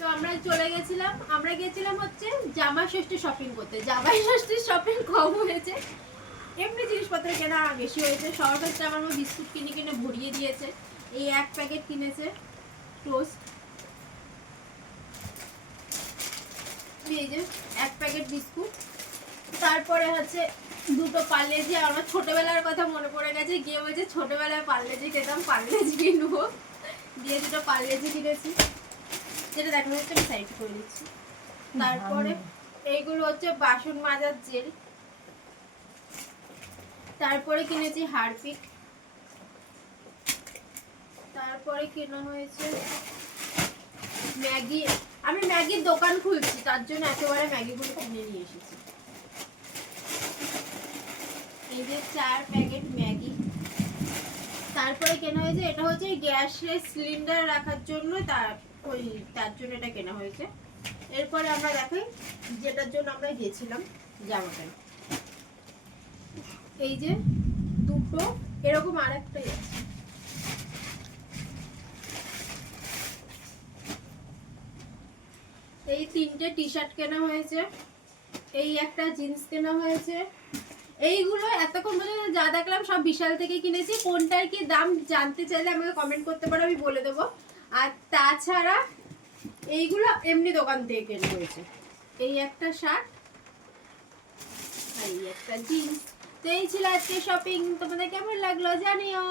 তো আমরা চলে গেছিলাম, আমরা গেছিলাম হচ্ছে জামা ষষ্ঠী শপিং করতে। জামাই ষষ্ঠীর শপিং কম হয়েছে, এমনি জিনিসপত্র কেনা বেশি হয়েছে। সবার কাছে আমার মা বিস্কুট কিনে কিনে ভরিয়ে দিয়েছে। এই এক প্যাকেট কিনেছে টোস্ট, এই যে এক প্যাকেট বিস্কুট। তারপরে হচ্ছে দুটো পার্লেজি। আমার ছোটবেলার কথা মনে পড়ে গেছে, গিয়ে বলছে ছোটবেলায় পার্লেজি খেতাম, পার্লেজি কিনবো। দিয়ে দুটো পার্লেজি কিনেছি, যেটা দেখা যাচ্ছে আমি সাইড করে দিচ্ছি। তারপরে এইগুলো হচ্ছে বাসন মাজার জেল। তারপরে কিনেছি হারপিক। তারপরে কেনা হয়েছে ম্যাগি। আমি ম্যাগির দোকান খুলছি, তার জন্য একেবারে ম্যাগিগুলো কিনে নিয়ে এসেছি। এই যে 4 প্যাকেট ম্যাগি। তারপরে কেনা হয়েছে, এটা হচ্ছে গ্যাসের সিলিন্ডার রাখার জন্য, তার জন্য এটা কেনা হয়েছে। এরপরে আমরা দেখাই যেটার জন্য আমরা গেছিলাম, জামা প্যান্ট। এই যে দুটো, এরকম আরেকটাই আছে। এই 3টে টি শার্ট কেনা হয়েছে, এই একটা জিন্স কেনা হয়েছে। এইগুলো এতক্ষণ পর্যন্ত যা দেখলাম সব বিশাল থেকে কিনেছি। কোনটার কি দাম জানতে চাইলে আমাকে কমেন্ট করতে পারো, আমি বলে দেবো। আর তাছাড়া এইগুলো এমনি দোকান থেকে কেনা হয়েছে। এই একটা শার্ট আর এই একটা জিন্স। তো এই ছিল আজকে শপিং। তোমাদের কেমন লাগলো জানিও।